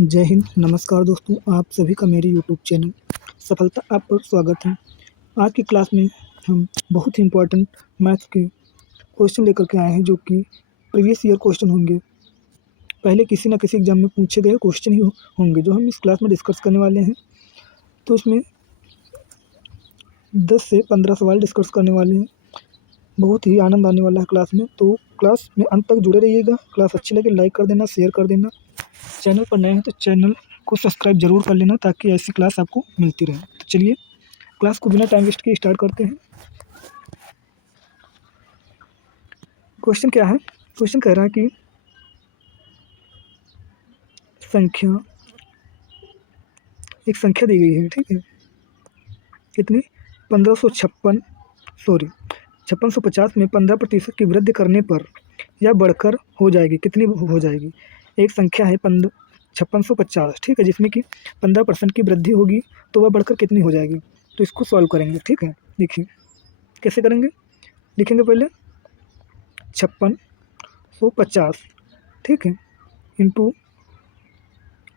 जय हिंद, नमस्कार दोस्तों, आप सभी का मेरे यूट्यूब चैनल सफलता ऐप पर स्वागत है। आज की क्लास में हम बहुत ही इम्पोर्टेंट मैथ्स के क्वेश्चन लेकर के आए हैं, जो कि प्रीवियस ईयर क्वेश्चन होंगे। पहले किसी न किसी एग्जाम में पूछे गए क्वेश्चन ही होंगे जो हम इस क्लास में डिस्कस करने वाले हैं। तो इसमें 10 से 15 सवाल डिस्कस करने वाले हैं। बहुत ही आनंद आने वाला है क्लास में, तो क्लास में अंत तक जुड़े रहिएगा। क्लास अच्छी लगे लाइक कर देना, शेयर कर देना। चैनल पर नए हैं तो चैनल को सब्सक्राइब जरूर कर लेना, ताकि ऐसी क्लास आपको मिलती रहे। तो चलिए क्लास को बिना टाइम वेस्ट किए स्टार्ट करते हैं। क्वेश्चन क्या है? क्वेश्चन कह रहा है कि एक संख्या दी गई है, ठीक है। कितनी? 5650 में 15% की वृद्धि करने पर यह बढ़कर हो जाएगी। कितनी हो जाएगी? एक संख्या है 5650, ठीक है, जिसमें कि 15% की वृद्धि होगी तो वह बढ़कर कितनी हो जाएगी। तो इसको सॉल्व करेंगे, ठीक है। देखिए कैसे करेंगे। लिखेंगे पहले 5650, ठीक है, इंटू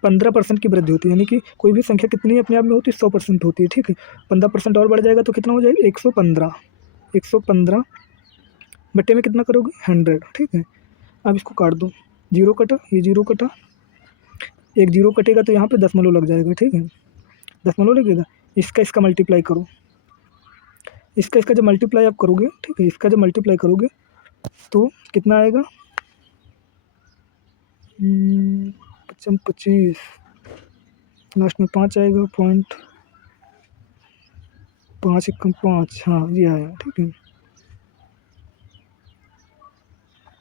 15% की वृद्धि होती है, यानी कि कोई भी संख्या कितनी अपने आप में होती है? 100% होती है, ठीक है। 15% और बढ़ जाएगा तो कितना हो जाएगा? 115। 115 बट्टे में कितना करोगे? 100, ठीक है। अब इसको काट दो, जीरो कटा, ये जीरो कटा, एक जीरो कटेगा तो यहाँ पे दशमलव लग जाएगा, ठीक है। दशमलव लगेगा, इसका मल्टीप्लाई करो। इसका जब मल्टीप्लाई आप करोगे, ठीक है, इसका जब मल्टीप्लाई करोगे तो कितना आएगा? 25, लास्ट में 5 आएगा, 5 एकम 5, हाँ ये आया, ठीक है।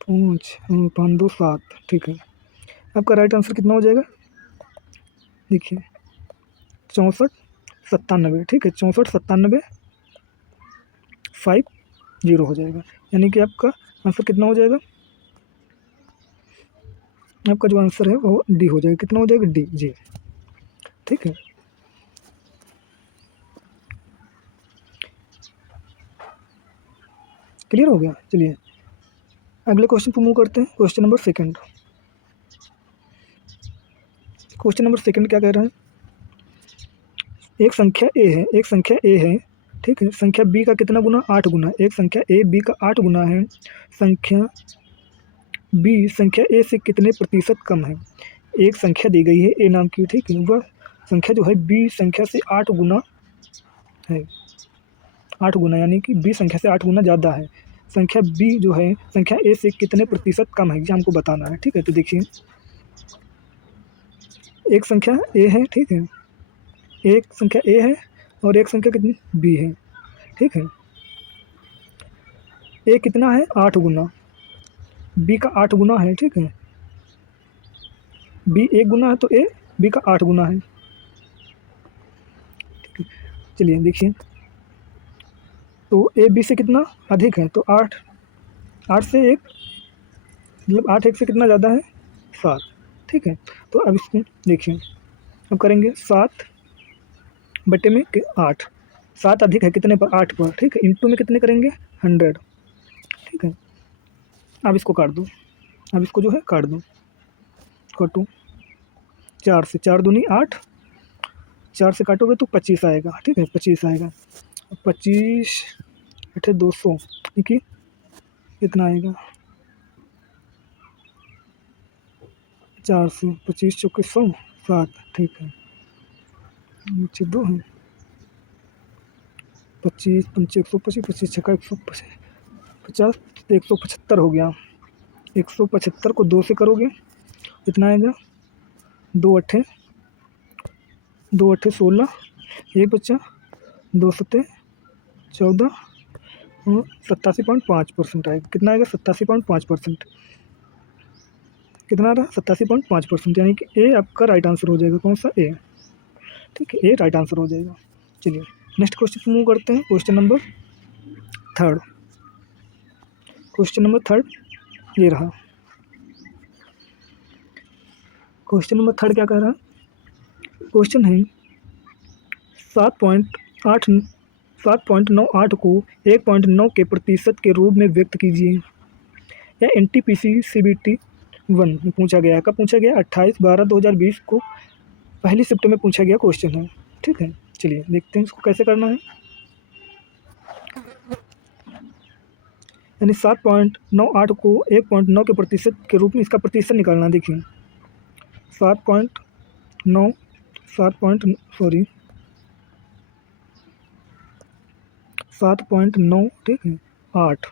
5 2 7, ठीक है। आपका राइट आंसर कितना हो जाएगा? देखिए 64 97, ठीक है। 64 97 50 हो जाएगा, यानी कि आपका आंसर कितना हो जाएगा? आपका जो आंसर है वो डी हो जाएगा। कितना हो जाएगा? डी, जी, ठीक है। क्लियर हो गया। चलिए अगले क्वेश्चन पर मूव करते हैं। क्वेश्चन नंबर सेकंड क्या कह रहा है? एक संख्या ए है, ठीक है। संख्या बी का कितना गुना? 8 गुना। एक संख्या ए बी का 8 गुना है। संख्या बी संख्या ए से कितने प्रतिशत कम है? एक संख्या दी गई है ए नाम की, ठीक है। वह संख्या जो है बी संख्या से 8 गुना है। 8 गुना, यानी कि बी संख्या से 8 गुना ज़्यादा है। संख्या बी जो है संख्या ए से कितने प्रतिशत कम है, ये हमको बताना है, ठीक है। तो देखिए एक संख्या ए है, ठीक है, एक संख्या ए है और एक संख्या कितनी? बी है, ठीक है। ए कितना है? 8 गुना। बी का 8 गुना है, ठीक है। बी 1 गुना है तो ए बी का 8 गुना है, ठीक है। चलिए देखिए, तो ए बी से कितना अधिक है? तो 8 से 1, मतलब 8 1 से कितना ज़्यादा है? 7, ठीक है। तो अब इसको देखिए, अब करेंगे 7 बटे में 8। 7 अधिक है कितने पर? 8 पर, ठीक है। इंटू में कितने करेंगे? 100, ठीक है। अब इसको काट दो, अब इसको जो है काट दो, काटो 4 से, 4 दूनी 8, 4 से काटोगे तो 25 आएगा, ठीक है। 25 आएगा। 25 अठे 200, देखिए कितना आएगा? 4 से 25 चौके 100, 7, ठीक है। नीचे 2 है, 25 पंचे 125, 25 छक्का 150, 175 हो गया। 175 को 2 से करोगे कितना आएगा? 2 अट्ठे 16, ये बच्चा 2 सत्ते 14 और 87.5% आएगा। कितना आएगा? 87.5%। कितना आ रहा? 87.5%, यानी कि ए आपका राइट आंसर हो जाएगा। कौन सा? ए, ठीक है, ए राइट आंसर हो जाएगा। चलिए नेक्स्ट क्वेश्चन पर मूव करते हैं। क्वेश्चन नंबर थर्ड ये रहा। क्वेश्चन नंबर थर्ड क्या कह रहा है? क्वेश्चन है 7.98 को 1.9 के प्रतिशत के रूप में व्यक्त कीजिए। या NTPC CBT वन में पूछा गया है। कब पूछा गया? 28/12/2020 को पहली शिफ्ट में पूछा गया क्वेश्चन है। ठीक है, चलिए देखते हैं इसको कैसे करना है। यानी 7.98 को 1.9 के प्रतिशत के रूप में इसका प्रतिशत निकालना। देखिए 7.9 7.9 ठीक है 8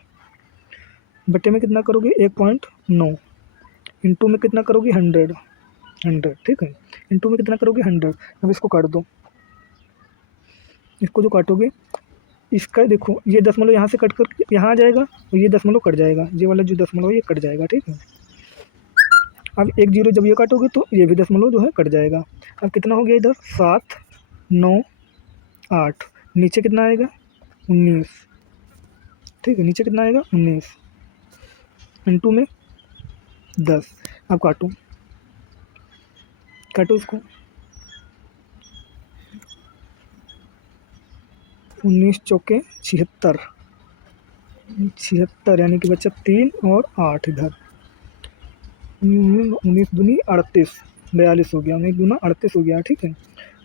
बटे में कितना करोगे 1.9 इंटू में कितना करोगे 100 ठीक है इंटू में कितना करोगे 100। अब इसको काट दो। इसको जो काटोगे इसका देखो ये दशमलव यहाँ से कट कर यहाँ आ जाएगा और ये दशमलव कट जाएगा, ये वाला जो दशमलव ये कट जाएगा। ठीक है, अब 1 0 जब ये काटोगे तो ये भी दशमलव जो है कट जाएगा। अब कितना हो गया इधर 7 9 8 नीचे कितना आएगा 19। ठीक है, नीचे कितना आएगा 19 इंटू में 10। अब काटो इसको 19 चौके 76 यानी कि बच्चा 3 और 8 इधर 19 दूनी 38 42 हो गया, 19 दूना 38 हो गया। ठीक है,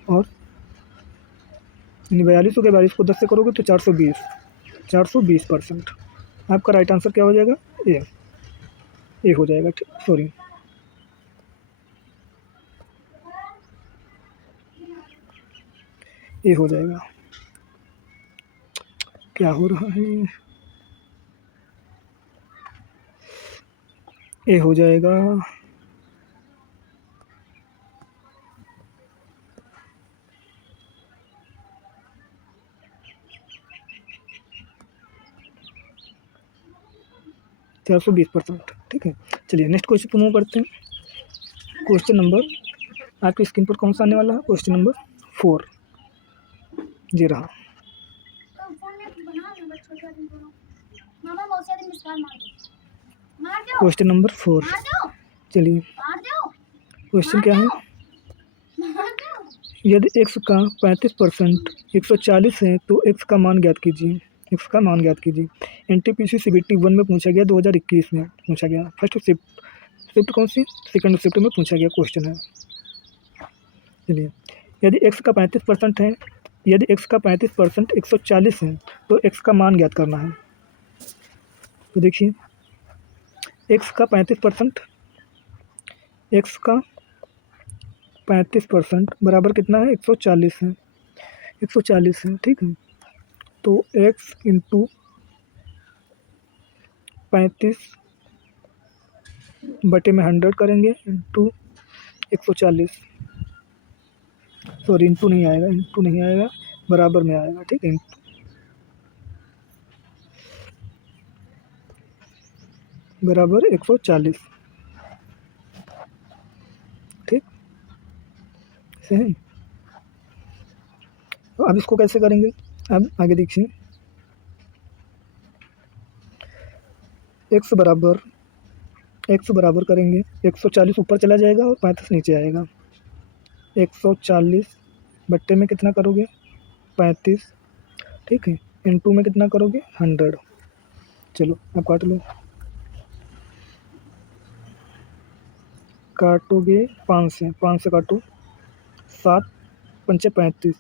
और 42 हो गया, 42 को 10 से करोगे तो 420%। आपका राइट आंसर क्या हो जाएगा? ए हो जाएगा। ठीक, सॉरी ए हो जाएगा। क्या हो रहा है? ए हो जाएगा। %420। ठीक है, चलिए नेक्स्ट क्वेश्चन पर मूव करते हैं। क्वेश्चन नंबर आपकी स्क्रीन पर कौन सा आने वाला है? क्वेश्चन नंबर 4 जी रहा। क्वेश्चन नंबर 4, चलिए क्वेश्चन क्या है? यदि x का 35% 140 है तो x का मान ज्ञात कीजिए। x का मान ज्ञात कीजिए। NTPC CBT 1 में पूछा गया, 2021 में पूछा गया। फर्स्ट शिफ्ट कौन सी? सेकंड शिफ्ट में पूछा गया क्वेश्चन है। चलिए यदि x का 35% है, यदि x का 35% 140 है तो x का मान ज्ञात करना है। तो देखिए x का 35% बराबर कितना है? 140 है। 140 है। ठीक है, तो x इंटू 35 बटे में 100 करेंगे इंटू 140। सॉरी इंटू नहीं आएगा, बराबर में आएगा। ठीक है, बराबर 140। ठीक सही। तो अब इसको कैसे करेंगे? अब आगे देखिए x बराबर करेंगे 140 ऊपर चला जाएगा और 35 नीचे आएगा। 140 बट्टे में कितना करोगे 35। ठीक है, इंटू में कितना करोगे 100। चलो अब काट लो। काटोगे 5 से काटो 7 पंचे 35,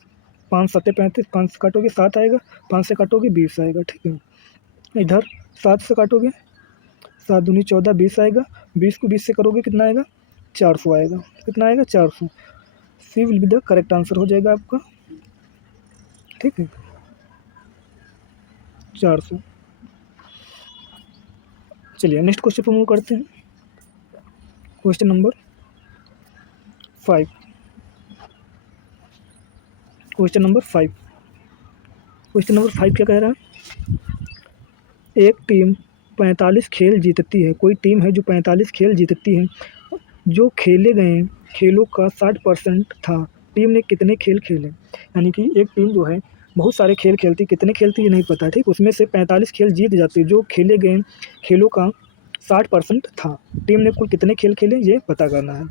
5 सत्ते 35, 5 से काटोगे 7 आएगा, 5 से काटोगे 20 आएगा। ठीक है, इधर 7 से काटोगे 7 दूनी 14, 20 आएगा। 20 को 20 से करोगे कितना आएगा 400 आएगा। कितना आएगा 400। C will be the correct answer हो जाएगा आपका। ठीक है, 400। चलिए नेक्स्ट क्वेश्चन पर मूव करते हैं। Question number 5। क्वेश्चन नंबर 5 क्या कह रहा है? एक टीम 45 खेल जीतती है। कोई टीम है जो 45 खेल जीतती है। जो खेले गए खेलों का 60% था। टीम ने कितने खेल खेले? यानी कि एक टीम जो है बहुत सारे खेल खेलती, कितने खेलती ये नहीं पता। ठीक, उसमें से 45 खेल जीत जाती है। जो खेले गए खेलों का 60% था। टीम ने कुल कितने खेल खेले ये पता करना है।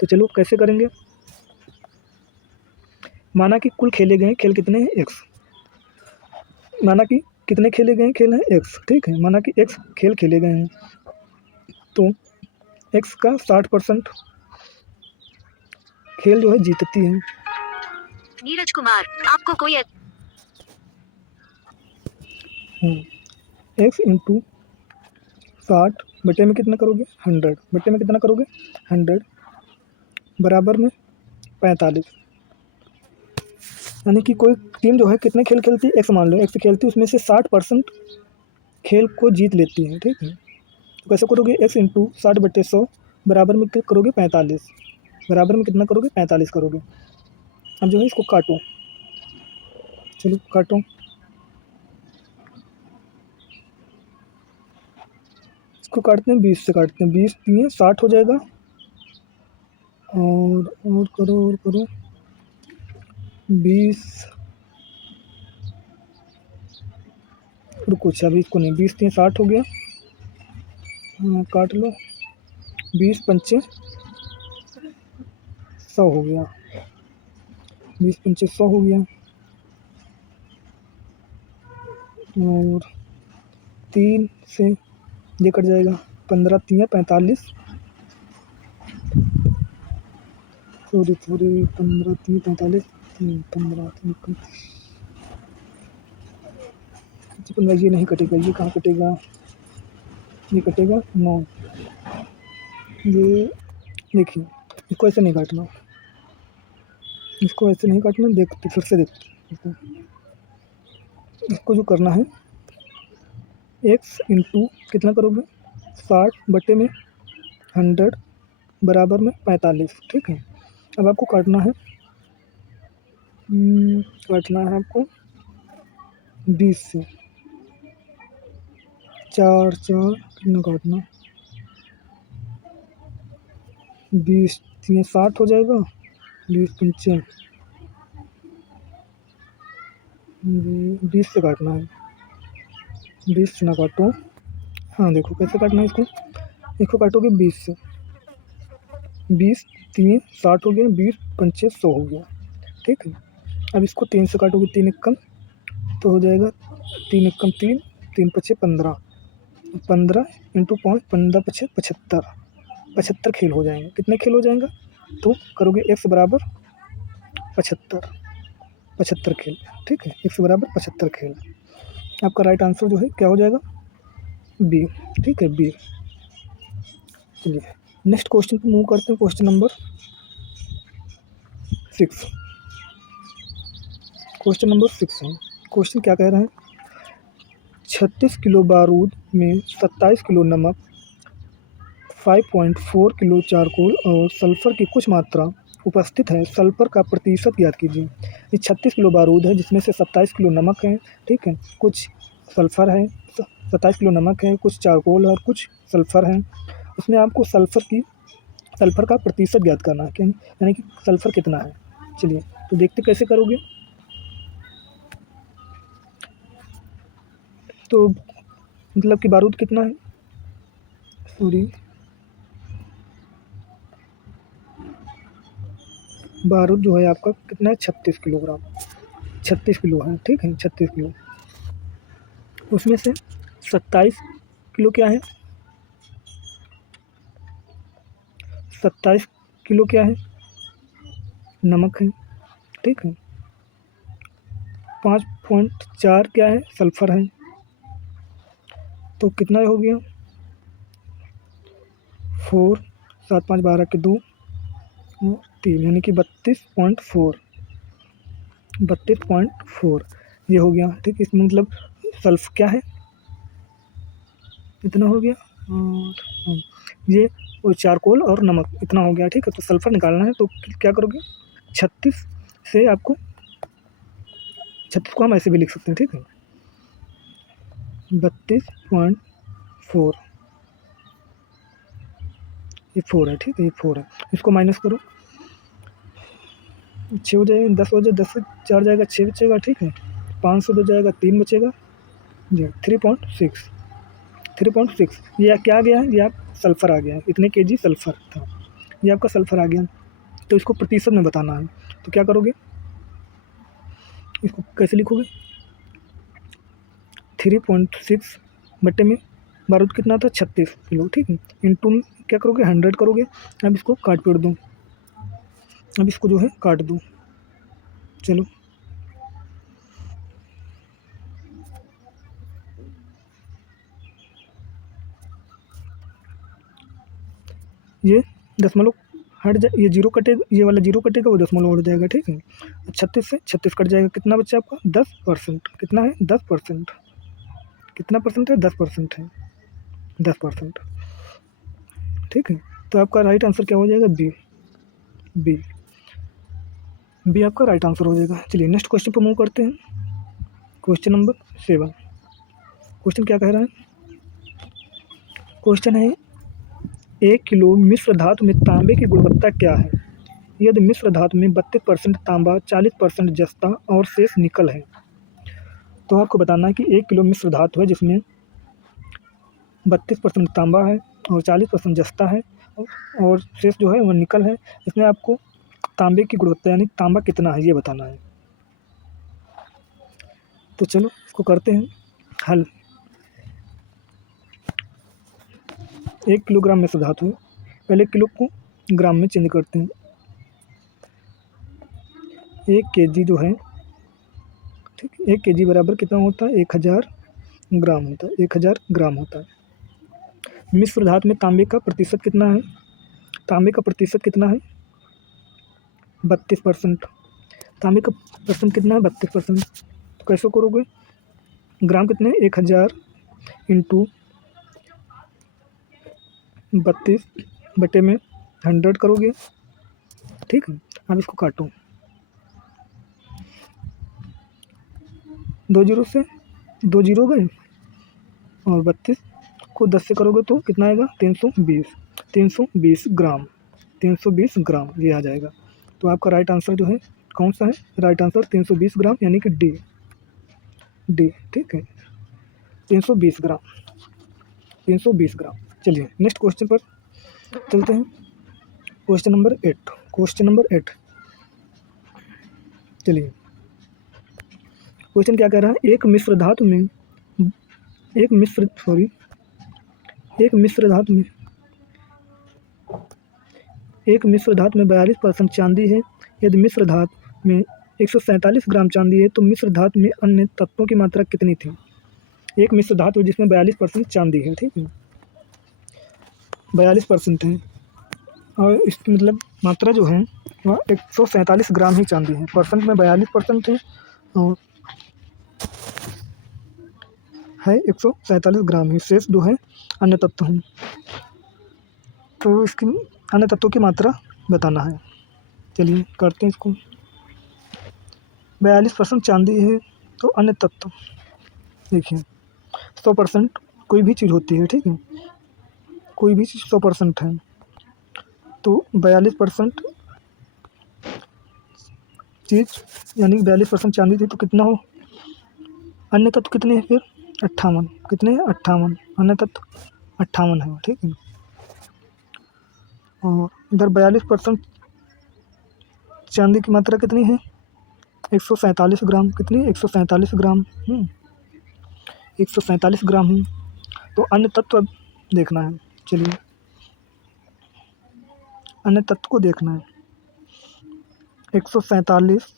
तो चलो कैसे करेंगे? माना कि कुल खेले गए खेल कितने हैं x, माना कि कितने खेले गए खेल हैं x। ठीक है, माना कि x खेल खेले गए हैं तो एक्स का 60% खेल जो है जीतती है। नीरज कुमार, आपको कोई एक्स इंटू 60 बटे में कितना करोगे 100, बटे में कितना करोगे 100 बराबर में 45। यानी कि कोई टीम जो है कितने खेल खेलती है, एक्स मान लो एक्स खेलती है, उसमें से 60% खेल को जीत लेती है। ठीक है, तो कैसे करोगे, एक्स इंटू 60/100 बराबर में करोगे 45, बराबर में कितना करोगे 45 करोगे। अब जो है इसको काटो, चलो काटो, इसको काटते हैं 20 से, काटते हैं 20 3 60 हो जाएगा। और करो 20, रुको अच्छा अभी इसको नहीं, 20 3 60 हो गया। काट लो, 20 पंचे 100 हो गया, 20 पंचे 100 हो गया। और 3 से ये कट जाएगा, 15 3 45, सॉरी 15 3 45, 15 ये नहीं कटेगा, ये कहाँ कटेगा, ये कटेगा 9। ये देखिए, इसको ऐसे नहीं काटना, इसको ऐसे नहीं काटना, देखते फिर से देखते, इसको जो करना है एक्स इंटू कितना करोगे 60/100 बराबर में 45। ठीक है, अब आपको काटना है आपको 20 से, 4 कितना काटना, 20 3 60 हो जाएगा, 20 पंचे 20 से काटना है, 20 से ना काटो। हाँ देखो कैसे काटना है इसको काटोगे 20 से, 20 3 60 हो गया, 20 पंचे 100 हो गया। ठीक है, अब इसको 3 से काटोगे, 3 एकम तो हो जाएगा 3 एकम 3, 3 पचे 15, 15 इंटू 5 15 पचे 75 खेल हो जाएंगे। कितने खेल हो जाएंगे, तो करोगे एक्स बराबर 75 खेल। ठीक है, एक्स बराबर 75 खेल। आपका राइट आंसर जो है क्या हो जाएगा, बी। ठीक है, बी। चलिए नेक्स्ट क्वेश्चन पे मूव करते हैं, क्वेश्चन नंबर 6। क्वेश्चन नंबर 6 है, क्वेश्चन क्या कह रहे हैं, 36 किलो बारूद में 27 किलो नमक, 5.4 किलो चारकोल और सल्फर की कुछ मात्रा उपस्थित है, सल्फर का प्रतिशत ज्ञात कीजिए। ये 36 किलो बारूद है जिसमें से 27 किलो नमक है। ठीक है, कुछ सल्फर है, 27 किलो नमक है, कुछ चारकोल और कुछ सल्फर है। उसमें आपको सल्फर का प्रतिशत ज्ञात करना है, यानी कि सल्फर कितना है। चलिए तो देखते कैसे करोगे। तो मतलब कि बारूद कितना है, सॉरी बारूद जो है आपका कितना है 36 किलोग्राम, 36 किलो है। ठीक है, 36 किलो, उसमें से 27 किलो क्या है, 27 किलो क्या है, नमक है। ठीक है, 5.4 क्या है, सल्फर है। तो कितना हो गया, 4 7 5 12 के 2 3, यानी कि 32.4 ये हो गया। ठीक, इसमें मतलब सल्फ क्या है, इतना हो गया, और ये वो चारकोल और नमक इतना हो गया। ठीक है, तो सल्फर निकालना है, तो क्या करोगे 36 से आपको 36 को हम ऐसे भी लिख सकते हैं। ठीक है, 32.4 ये 4 है। ठीक है, ये 4 है, इसको माइनस करो, 6 हो जाएगा, 10 हो जाएगा, 10 से 4 जाएगा 6 बचेगा। ठीक है, 500 हो जाएगा 3 बचेगा, जी 3.6 ये क्या आ गया है, ये आप सल्फ़र आ गया है, इतने केजी सल्फ़र था, ये आपका सल्फ़र आ गया। तो इसको प्रतिशत में बताना है, तो क्या करोगे, इसको कैसे लिखोगे, 3.6 बटे में बारूद कितना था 36 किलो, ठीक है। इंटू में क्या करोगे 100 करोगे। अब इसको काट पीट दो, अब इसको जो है काट दो। चलो ये दशमलव हट जा, ये जीरो कटेगा, ये वाला जीरो कटेगा, वो दशमलव हट जाएगा, ठीक है। 36 से 36 कट जाएगा, कितना बच्चा आपका 10%। कितना है 10%। कितना परसेंट है 10% है, 10%, ठीक है। तो आपका राइट आंसर क्या हो जाएगा बी। बी बी आपका राइट आंसर हो जाएगा। चलिए नेक्स्ट क्वेश्चन पर मूव करते हैं। Question number 7। क्वेश्चन क्या कह रहा है? क्वेश्चन है 1 किलो मिश्र धातु में तांबे की गुणवत्ता क्या है यदि मिश्र धातु में 32% तांबा, 40% जस्ता और शेष निकल है। तो आपको बताना है कि 1 किलो मिश्र धातु है जिसमें 32% तांबा है और 40% जस्ता है और शेष जो है वो निकल है। इसमें आपको तांबे की गुणवत्ता यानी तांबा कितना है ये बताना है। तो चलो इसको करते हैं हल। 1 किलोग्राम मिश्र धातु है, पहले किलो को ग्राम में चेंज करते हैं। 1 केजी जो है, ठीक, 1 केजी बराबर कितना होता है 1000 ग्राम होता है, 1000 ग्राम होता है। मिश्र धातु में तांबे का प्रतिशत कितना है? तांबे का प्रतिशत कितना है 32%। तांबे का परसेंट कितना है 32%। तो कैसे करोगे? ग्राम कितने 1000 इंटू 32 बटे में 100 करोगे, ठीक है। अब इसको काटो, 2 जीरो से 2 जीरो गए और 32 को 10 से करोगे तो कितना आएगा 320 ग्राम, 320 ग्राम ये आ जाएगा। तो आपका राइट आंसर जो है कौन सा है? राइट आंसर 320 ग्राम यानी कि डी। डी, ठीक है, 320 ग्राम, 320 ग्राम। चलिए नेक्स्ट क्वेश्चन पर चलते हैं। Question number 8। क्वेश्चन नंबर 8, चलिए क्वेश्चन क्या कह रहा है? एक मिश्र धातु में एक मिश्र धातु में 42% चांदी है। यदि मिश्र धातु में 147 ग्राम चांदी है तो मिश्र धातु में अन्य तत्वों की मात्रा कितनी थी? एक मिश्र धातु जिसमें 42% चांदी है, ठीक है, 42% है और इसकी मतलब मात्रा जो है वह 147 ग्राम ही चांदी है। परसेंट में 42% है और है 147 ग्राम ही। शेष जो है अन्य तत्व हैं, तो इसकी अन्य तत्वों की मात्रा बताना है। चलिए करते हैं इसको। 42% चांदी है तो अन्य तत्व देखिए 100% कोई भी चीज़ होती है, ठीक है, कोई भी चीज़ 100% है तो 42% चीज़ यानी 42% चांदी थी तो कितना हो? अन्य तत्व कितने हैं फिर 58, कितने हैं 58, अन्य तत्व 58 है, ठीक है। और इधर 42% चांदी की मात्रा कितनी है 147 ग्राम, कितनी 147 ग्राम, 147 ग्राम है। तो अन्य तत्व अब देखना है। चलिए अन्य तत्व को देखना है। 147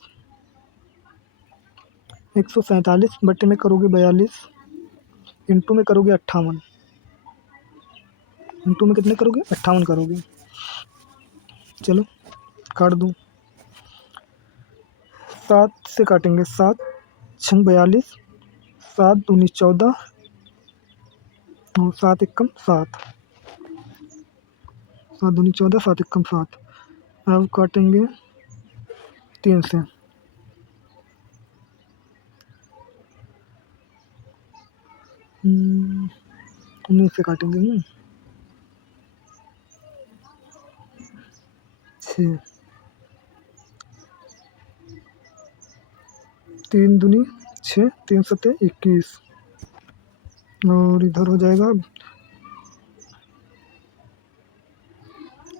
बटे में करोगे 42 इंटू में करोगे 58, इंटू में कितने करोगे 58 करोगे। चलो काट दो, 7 से काटेंगे, 7 छंग 42, 7 दूनी 14 और 7 एकम 7, 7 दूनी 14, 7 एकम 7। अब काटेंगे 3 से, 19 से काटेंगे 6, 3 दूनी 6, 3 सत्ते 21 और इधर हो जाएगा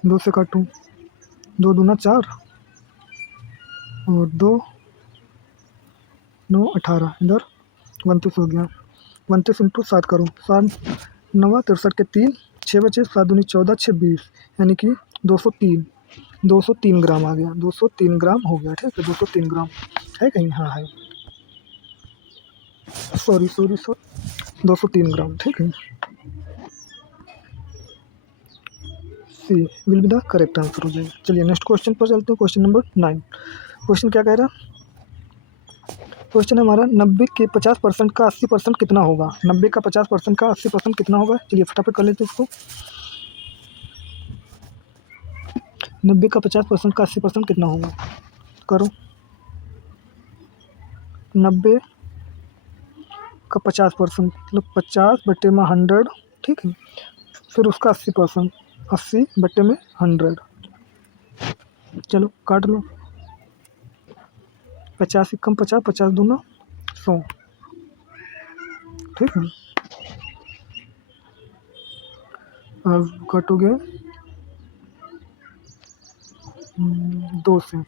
2 से काटूँ, 2 दूना 4 और 2 9 18, इधर 29 हो गया। 29 इंटू 7 करूँ, 7 9 63 के 3, 6 बचे, 7 दूनी 14, 6 20, यानी कि 203 ग्राम आ गया, 203 ग्राम हो गया। ठीक है, 203 ग्राम है कहीं? हाँ है, सॉरी 203 ग्राम। ठीक है, C will be the correct answer हो जाएगा। चलिए नेक्स्ट क्वेश्चन पर चलते हैं, क्वेश्चन नंबर 9। क्वेश्चन क्या कह रहा है? क्वेश्चन है हमारा 90 के 50% का 80% कितना होगा? 90 का 50% का 80% कितना होगा? चलिए फटाफट कर लेते हैं इसको। 90 का 50% का 80% कितना होगा? करो। 90 का 50% मतलब 50/100। ठीक है, फिर उसका 80%, 80/100। चलो काट लो। 50 कम 50, 50 दूना 100। ठीक है, अब काटोगे 2 से,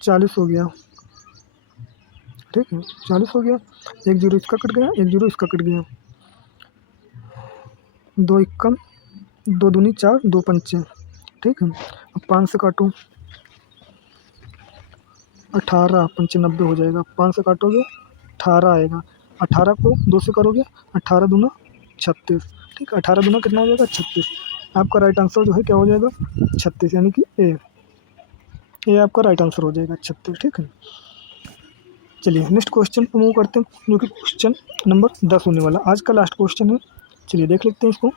40 हो गया। ठीक है, 40 हो गया। 1 जीरो इसका कट गया, 1 जीरो इसका कट गया। 2 एकम 2 दूनी 4, 2 पंचे। ठीक है, अब 5 से काटो, 18 पंचे 90 हो जाएगा। 5 से काटोगे 18 आएगा। 18 को 2 से करोगे, 18 दूना 36। ठीक है, 18 दूना कितना हो जाएगा? 36। आपका राइट आंसर जो है क्या हो जाएगा? 36, यानी कि ए आपका राइट आंसर हो जाएगा 36। ठीक है, चलिए नेक्स्ट क्वेश्चन पर मूव करते हैं, जो कि क्वेश्चन नंबर 10 होने वाला, आज का लास्ट क्वेश्चन है। चलिए देख लेते हैं इसको।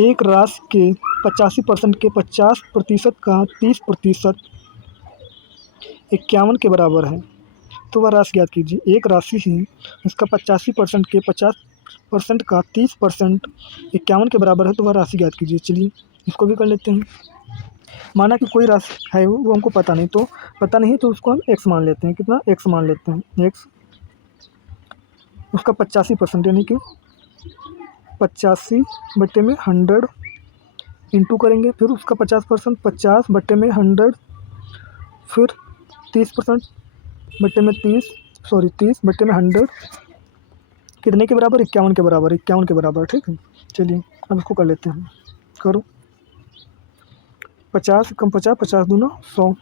एक राशि के 85% के 50% का 30% 51 के बराबर है, तो वह राशि याद कीजिए। एक राशि है, उसका 85% के 50% का 30% 51 के बराबर है, तो वह राशि याद कीजिए। चलिए इसको भी कर लेते हैं। माना कि कोई राशि है, वो हमको पता नहीं, तो उसको हम एक्स मान लेते हैं। कितना? एक्स मान लेते हैं। एक्स उसका 85%, यानी कि 85/100 इंटू करेंगे, फिर उसका 50%, 50/100, फिर 30%/30, सॉरी 30/100 कितने के बराबर? 51 के बराबर, 51 के बराबर। ठीक है, चलिए अब इसको कर लेते हैं। करो। 50 कम 50, 50 दूना 100।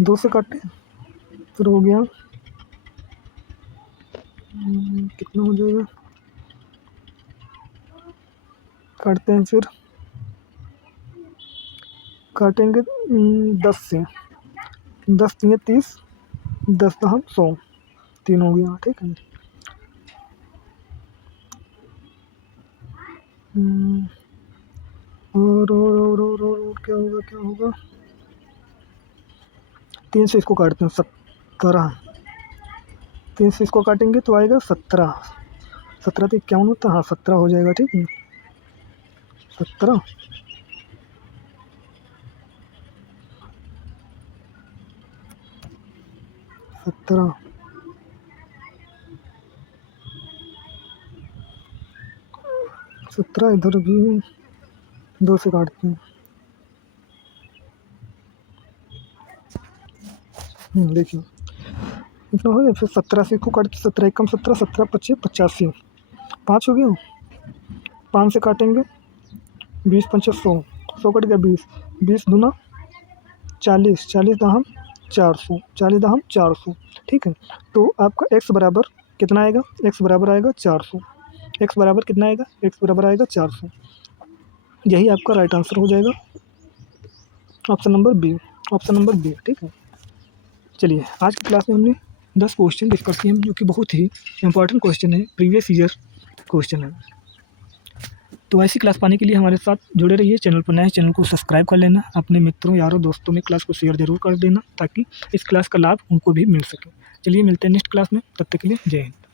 2 से काटे, फिर हो गया कितना हो जाएगा? काटते हैं, फिर काटेंगे 10 से, 10 3 30, 10 दहम 100, 3 हो गया। ठीक है, और क्या होगा? 3 से इसको काटते हैं, 17। 3 से इसको काटेंगे तो आएगा 17। 17 तो 51 होता, हाँ 17 हो जाएगा। ठीक है, 17। 17 17 इधर भी 2 से काटते हैं। देखिए इतना हो गया, फिर 17 से इसको काटते, 17 एकम 17, 17 25 85, 5 हो गया। 5 से काटेंगे, 20 पंचे 100, 100 कट गया 20, 20 दूना 40, 40 दहम 400, 40 दहम 400। ठीक है, तो आपका x बराबर कितना आएगा? x बराबर आएगा 400। x बराबर कितना आएगा? x बराबर आएगा 400। यही आपका राइट आंसर हो जाएगा, option number B. Option number B. ठीक है, चलिए आज की क्लास में हमने 10 क्वेश्चन डिस्कस किए हैं, जो कि बहुत ही इंपॉर्टेंट क्वेश्चन है, प्रीवियस ईयर क्वेश्चन है। तो ऐसी क्लास पाने के लिए हमारे साथ जुड़े रहिए। चैनल पर नए, चैनल को सब्सक्राइब कर लेना, अपने मित्रों यारों दोस्तों में क्लास को शेयर जरूर कर देना, ताकि इस क्लास का लाभ उनको भी मिल सके। चलिए मिलते हैं नेक्स्ट क्लास में, तब तक के लिए जय हिंद।